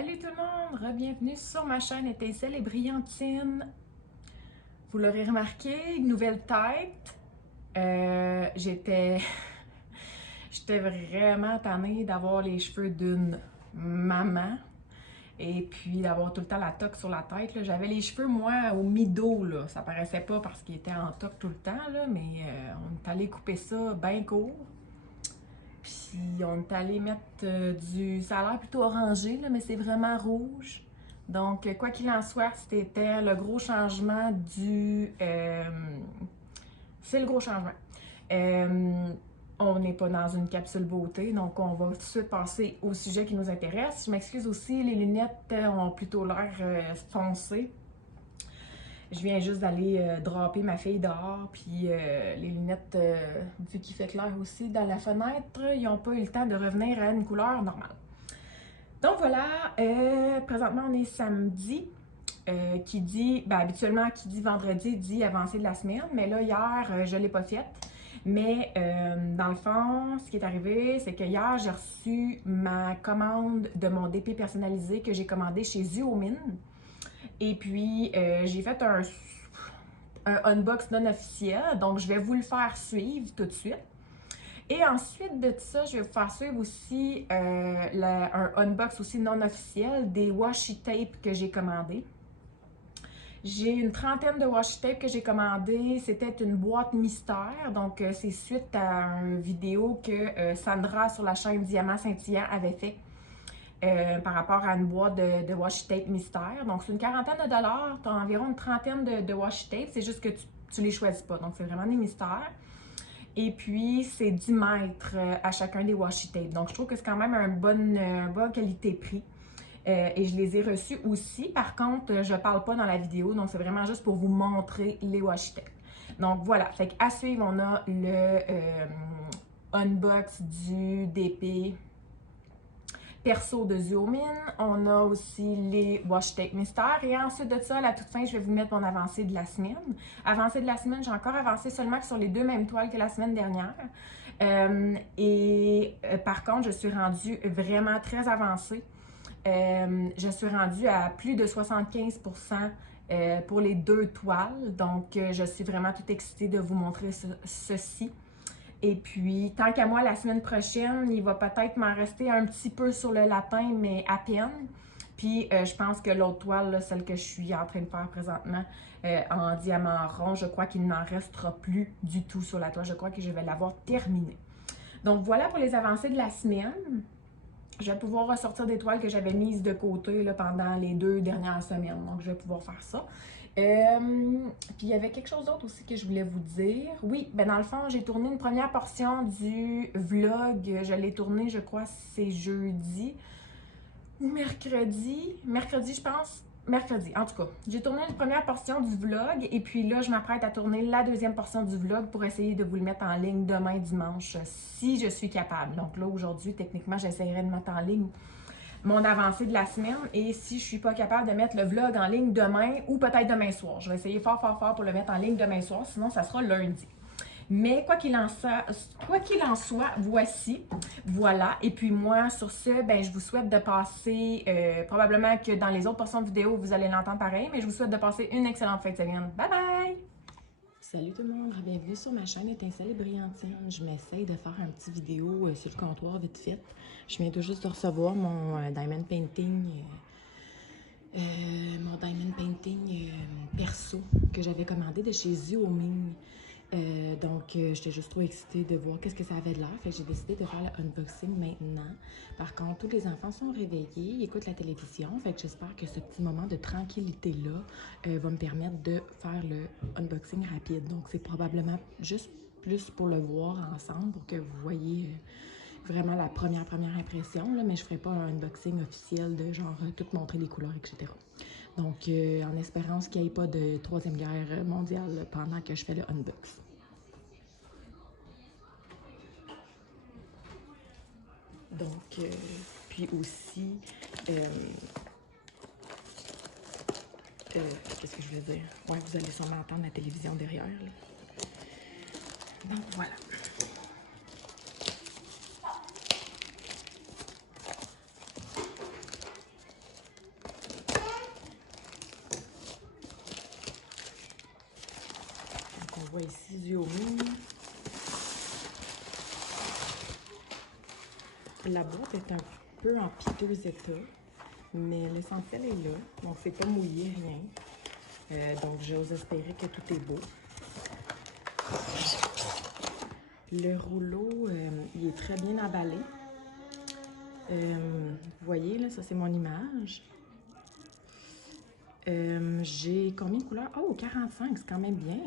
Salut tout le monde, bienvenue sur ma chaîne Étincelle et Brillantine. Vous l'aurez remarqué, nouvelle tête. J'étais vraiment tannée d'avoir les cheveux d'une maman et puis d'avoir tout le temps la toque sur la tête. J'avais les cheveux, moi, au mi-dos, là. Ça paraissait pas parce qu'ils étaient en toque tout le temps, là, mais on est allé couper ça bien court. Puis on est allé mettre ça a l'air plutôt orangé, là, mais c'est vraiment rouge. Donc, quoi qu'il en soit, c'était le gros changement c'est le gros changement. On n'est pas dans une capsule beauté, donc on va tout de suite passer au sujet qui nous intéresse. Je m'excuse aussi, les lunettes ont plutôt l'air foncé. Je viens juste d'aller draper ma fille dehors, puis les lunettes, vu qu'il fait clair aussi dans la fenêtre, ils n'ont pas eu le temps de revenir à une couleur normale. Donc voilà, présentement on est samedi, qui dit, habituellement qui dit vendredi dit avancée de la semaine, mais là hier je ne l'ai pas faite. Mais dans le fond, ce qui est arrivé, c'est que hier j'ai reçu ma commande de mon DP personnalisé que j'ai commandé chez Zuomin. Et puis, j'ai fait un unbox non officiel, donc je vais vous le faire suivre tout de suite. Et ensuite de ça, je vais vous faire suivre aussi un unbox aussi non officiel des washi tape que j'ai commandé. J'ai une trentaine de washi tape que j'ai commandé. C'était une boîte mystère, donc c'est suite à une vidéo que Sandra sur la chaîne Diamant Scintillant avait fait. Par rapport à une boîte de washi tape mystère. Donc, c'est une quarantaine de dollars. Tu as environ une trentaine de washi tape. C'est juste que tu les choisis pas. Donc, c'est vraiment des mystères. Et puis, c'est 10 mètres à chacun des washi tape. Donc, je trouve que c'est quand même une bonne qualité-prix. Et je les ai reçus aussi. Par contre, je parle pas dans la vidéo. Donc, c'est vraiment juste pour vous montrer les washi tape. Donc, voilà. Fait qu'à suivre, on a le unbox du DP perso de Zuomin. On a aussi les washi tape mystère. Et ensuite de ça, à la toute fin, je vais vous mettre mon avancée de la semaine. Avancée de la semaine, j'ai encore avancé seulement sur les deux mêmes toiles que la semaine dernière. Par contre, je suis rendue vraiment très avancée. Je suis rendue à plus de 75% pour les deux toiles. Donc, je suis vraiment toute excitée de vous montrer ceci. Et puis, tant qu'à moi, la semaine prochaine, il va peut-être m'en rester un petit peu sur le lapin, mais à peine. Puis, je pense que l'autre toile, là, celle que je suis en train de faire présentement en diamant rond, je crois qu'il n'en restera plus du tout sur la toile. Je crois que je vais l'avoir terminée. Donc, voilà pour les avancées de la semaine. Je vais pouvoir ressortir des toiles que j'avais mises de côté là, pendant les 2 dernières semaines. Donc, je vais pouvoir faire ça. Puis il y avait quelque chose d'autre aussi que je voulais vous dire. Oui, dans le fond, j'ai tourné une première portion du vlog. Je l'ai tourné, je crois, c'est jeudi ou mercredi. Mercredi, je pense. Mercredi, en tout cas. J'ai tourné une première portion du vlog et puis là, je m'apprête à tourner la deuxième portion du vlog pour essayer de vous le mettre en ligne demain dimanche, si je suis capable. Donc là, aujourd'hui, techniquement, j'essaierai de mettre en ligne mon avancée de la semaine et si je suis pas capable de mettre le vlog en ligne demain ou peut-être demain soir. Je vais essayer fort pour le mettre en ligne demain soir, sinon ça sera lundi. Mais quoi qu'il en soit, voici, voilà. Et puis moi, sur ce, je vous souhaite de passer, probablement que dans les autres portions de vidéo, vous allez l'entendre pareil, mais je vous souhaite de passer une excellente fin de semaine. Bye bye! Salut tout le monde, bienvenue sur ma chaîne Étincelle et Brillantine. Je m'essaye de faire un petit vidéo sur le comptoir vite fait. Je viens tout juste de recevoir mon diamond painting, perso que j'avais commandé de chez Zuomin. Donc, j'étais juste trop excitée de voir qu'est-ce que ça avait de l'air. Fait que j'ai décidé de faire le unboxing maintenant. Par contre, tous les enfants sont réveillés, ils écoutent la télévision. Fait que j'espère que ce petit moment de tranquillité-là va me permettre de faire le unboxing rapide. Donc, c'est probablement juste plus pour le voir ensemble, pour que vous voyez vraiment la première impression. Là, mais je ne ferai pas un unboxing officiel de genre tout montrer les couleurs, etc. Donc, en espérant qu'il n'y ait pas de troisième guerre mondiale pendant que je fais le unbox. Donc, puis aussi, qu'est-ce que je veux dire? Ouais, vous allez sûrement entendre la télévision derrière. Là. Donc, voilà. vois ici Xiaomi. La boîte est un peu en piteux état, mais l'essentiel est là. Donc, c'est pas mouillé, rien. Donc, j'ose espérer que tout est beau. Le rouleau, il est très bien emballé. Vous voyez, là, ça, c'est mon image. J'ai combien de couleurs? Oh, 45, c'est quand même bien.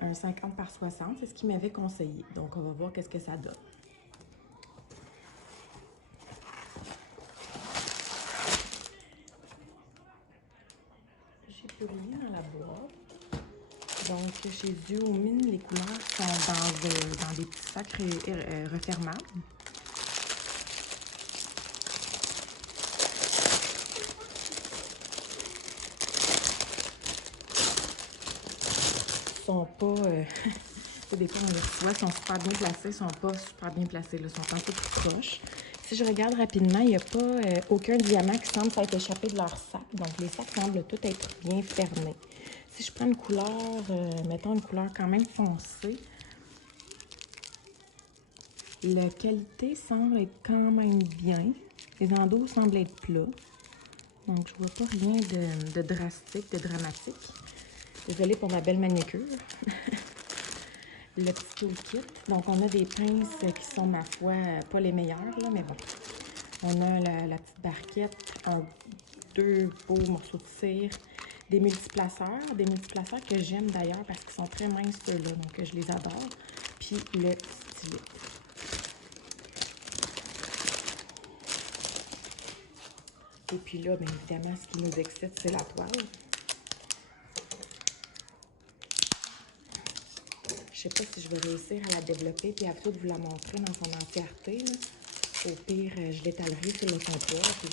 Un 50 par 60, c'est ce qu'il m'avait conseillé. Donc, on va voir qu'est-ce que ça donne. J'ai plus rien dans la boîte. Donc, chez Xiaomi, les couleurs sont dans des petits sacs refermables. Sont pas... des fois, on les reçoit, sont super bien placés, ils sont pas super bien placés, ils sont un peu plus proches. Si je regarde rapidement, il n'y a pas aucun diamant qui semble s'être échappé de leur sac. Donc, les sacs semblent tous être bien fermés. Si je prends une couleur, mettons une couleur quand même foncée, la qualité semble être quand même bien. Les endos semblent être plats. Donc, je vois pas rien de drastique, de dramatique. Désolée pour ma belle manucure. Le petit toolkit. Donc, on a des pinces qui sont, ma foi, pas les meilleures, là, mais bon. On a la petite barquette, deux beaux morceaux de cire, des multiplaceurs que j'aime d'ailleurs parce qu'ils sont très minces ceux-là, donc je les adore. Puis le stylet. Et puis là, bien évidemment, ce qui nous excite, c'est la toile. Je ne sais pas si je vais réussir à la développer puis à tout vous la montrer dans son entièreté, là. Au pire, je l'étalerai sur le comptoir. Puis...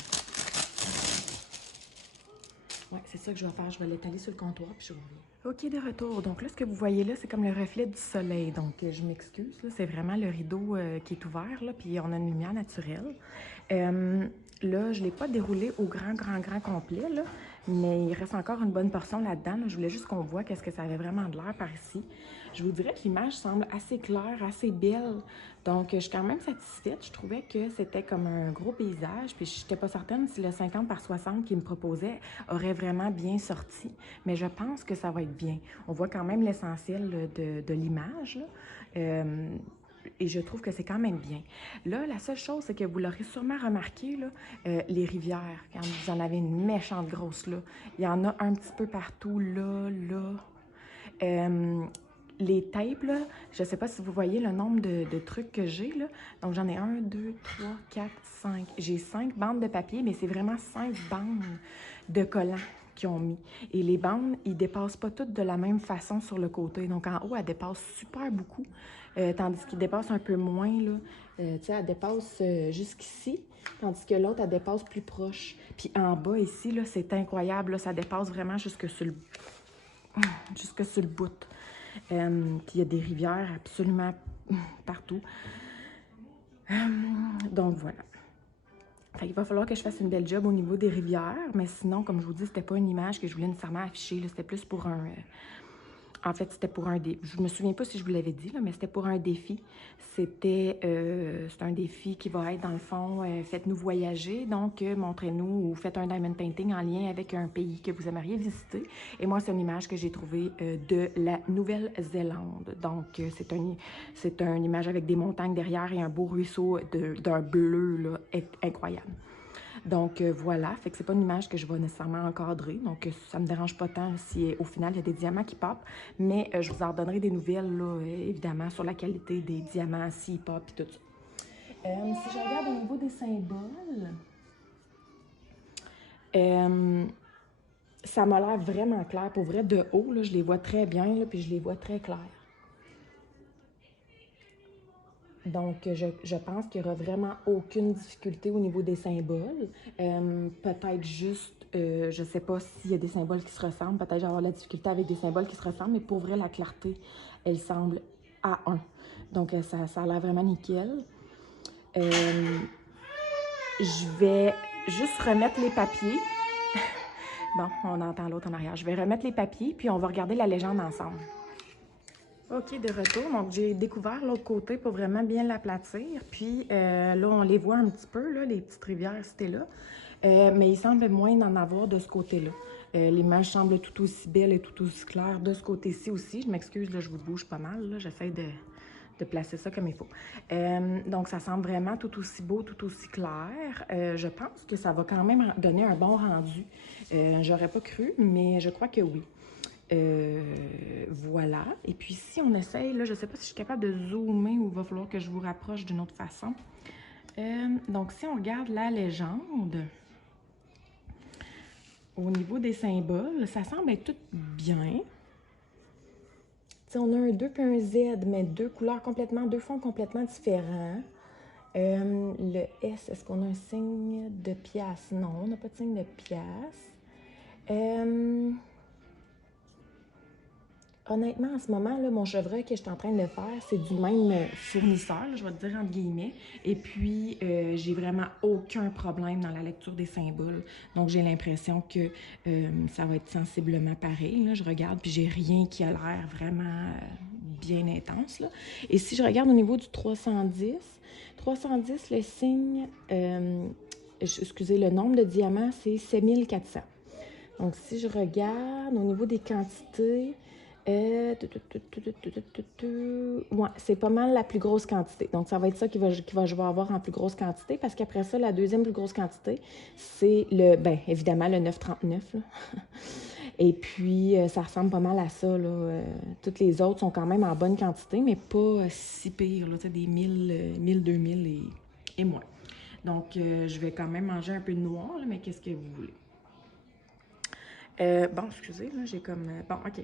ouais, c'est ça que je vais faire. Je vais l'étaler sur le comptoir puis je reviens. OK, de retour. Donc là, ce que vous voyez là, c'est comme le reflet du soleil. Donc, je m'excuse. C'est vraiment le rideau qui est ouvert, là, puis on a une lumière naturelle. Là, je ne l'ai pas déroulé au grand complet, là, mais il reste encore une bonne portion là-dedans. Là. Je voulais juste qu'on voit qu'est-ce que ça avait vraiment de l'air par ici. Je vous dirais que l'image semble assez claire, assez belle. Donc, je suis quand même satisfaite. Je trouvais que c'était comme un gros paysage. Puis, je n'étais pas certaine si le 50 par 60 qu'il me proposait aurait vraiment bien sorti. Mais je pense que ça va être bien. On voit quand même l'essentiel de l'image. Et je trouve que c'est quand même bien. Là, la seule chose, c'est que vous l'aurez sûrement remarqué, là, les rivières, quand vous en avez une méchante grosse, là. Il y en a un petit peu partout, là. Les tapes, là, je ne sais pas si vous voyez le nombre de trucs que j'ai, là. Donc, j'en ai 1, 2, 3, 4, 5. J'ai 5 bandes de papier, mais c'est vraiment 5 bandes de collants qu'ils ont mis. Et les bandes, ils ne dépassent pas toutes de la même façon sur le côté. Donc, en haut, elles dépassent super beaucoup. Tandis qu'ils dépassent un peu moins, là. Tu sais, elle dépasse jusqu'ici, tandis que l'autre, elle dépasse plus proche. Puis en bas, ici, là, c'est incroyable. Là, ça dépasse vraiment jusque sur le bout. Puis il y a des rivières absolument partout. Donc, voilà. Il va falloir que je fasse une belle job au niveau des rivières, mais sinon, comme je vous dis, c'était pas une image que je voulais nécessairement afficher. C'était plus pour un... en fait, c'était pour un défi. Je me souviens pas si je vous l'avais dit, là, mais c'était pour un défi. C'est un défi qui va être, dans le fond, faites-nous voyager, donc montrez-nous ou faites un diamond painting en lien avec un pays que vous aimeriez visiter. Et moi, c'est une image que j'ai trouvée de la Nouvelle-Zélande. Donc, c'est une image avec des montagnes derrière et un beau ruisseau d'un bleu là, incroyable. Donc, voilà, fait que c'est pas une image que je vais nécessairement encadrer, donc ça me dérange pas tant si au final il y a des diamants qui pop, mais je vous en donnerai des nouvelles, là, évidemment, sur la qualité des diamants, s'ils pop et tout ça. Si je regarde au niveau des symboles, ça m'a l'air vraiment clair. Pour vrai, de haut, là, je les vois très bien, là, puis je les vois très clairs. Donc, je pense qu'il n'y aura vraiment aucune difficulté au niveau des symboles. Peut-être juste, je ne sais pas s'il y a des symboles qui se ressemblent. Peut-être avoir la difficulté avec des symboles qui se ressemblent, mais pour vrai, la clarté, elle semble à 1. Donc, ça a l'air vraiment nickel. Je vais juste remettre les papiers. Bon, on entend l'autre en arrière. Je vais remettre les papiers, puis on va regarder la légende ensemble. OK, de retour. Donc, j'ai découvert l'autre côté pour vraiment bien l'aplatir. Puis là, on les voit un petit peu, là, les petites rivières, c'était là. Mais il semble moins d'en avoir de ce côté-là. L'image semble tout aussi belle et tout aussi claire de ce côté-ci aussi. Je m'excuse, là, je vous bouge pas mal. J'essaie de placer ça comme il faut. Donc, ça semble vraiment tout aussi beau, tout aussi clair. Je pense que ça va quand même donner un bon rendu. J'aurais pas cru, mais je crois que oui. Voilà. Et puis, si on essaye, là, je ne sais pas si je suis capable de zoomer ou il va falloir que je vous rapproche d'une autre façon. Donc, si on regarde la légende, au niveau des symboles, ça semble être tout bien. T'sais, on a un 2 puis un Z, mais deux couleurs complètement, deux fonds complètement différents. Le S, est-ce qu'on a un signe de pièce? Non, on n'a pas de signe de pièce. Honnêtement, en ce moment, là, mon chevreuil que je suis en train de faire, c'est du même fournisseur, là, je vais te dire entre guillemets. Et puis, j'ai vraiment aucun problème dans la lecture des symboles. Donc, j'ai l'impression que ça va être sensiblement pareil. Là. Je regarde, puis j'ai rien qui a l'air vraiment bien intense. Là. Et si je regarde au niveau du 310, le signe, excusez, le nombre de diamants, c'est 7400. Donc, si je regarde au niveau des quantités, ouais, c'est pas mal la plus grosse quantité. Donc, ça va être ça je vais avoir en plus grosse quantité parce qu'après ça, la deuxième plus grosse quantité, c'est bien évidemment, le 939. Là. Et puis, ça ressemble pas mal à ça. Là. Toutes les autres sont quand même en bonne quantité, mais pas si pire, là, des 1000, 2000 et moins. Donc, je vais quand même manger un peu de noir, là, mais qu'est-ce que vous voulez? Bon, excusez, là, j'ai comme... bon, OK.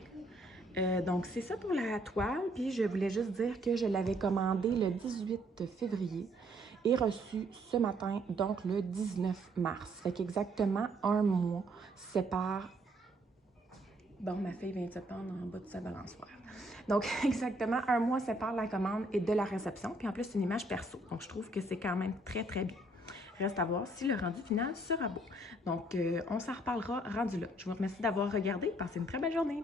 Donc, c'est ça pour la toile. Puis, je voulais juste dire que je l'avais commandé le 18 février et reçu ce matin, donc le 19 mars. Fait qu'exactement un mois sépare... Bon, ma fille vient de se pendre en bas de sa balançoire. Donc, exactement un mois sépare la commande et de la réception. Puis, en plus, c'est une image perso. Donc, je trouve que c'est quand même très, très bien. Reste à voir si le rendu final sera beau. Donc, on s'en reparlera rendu là. Je vous remercie d'avoir regardé. Passez une très belle journée.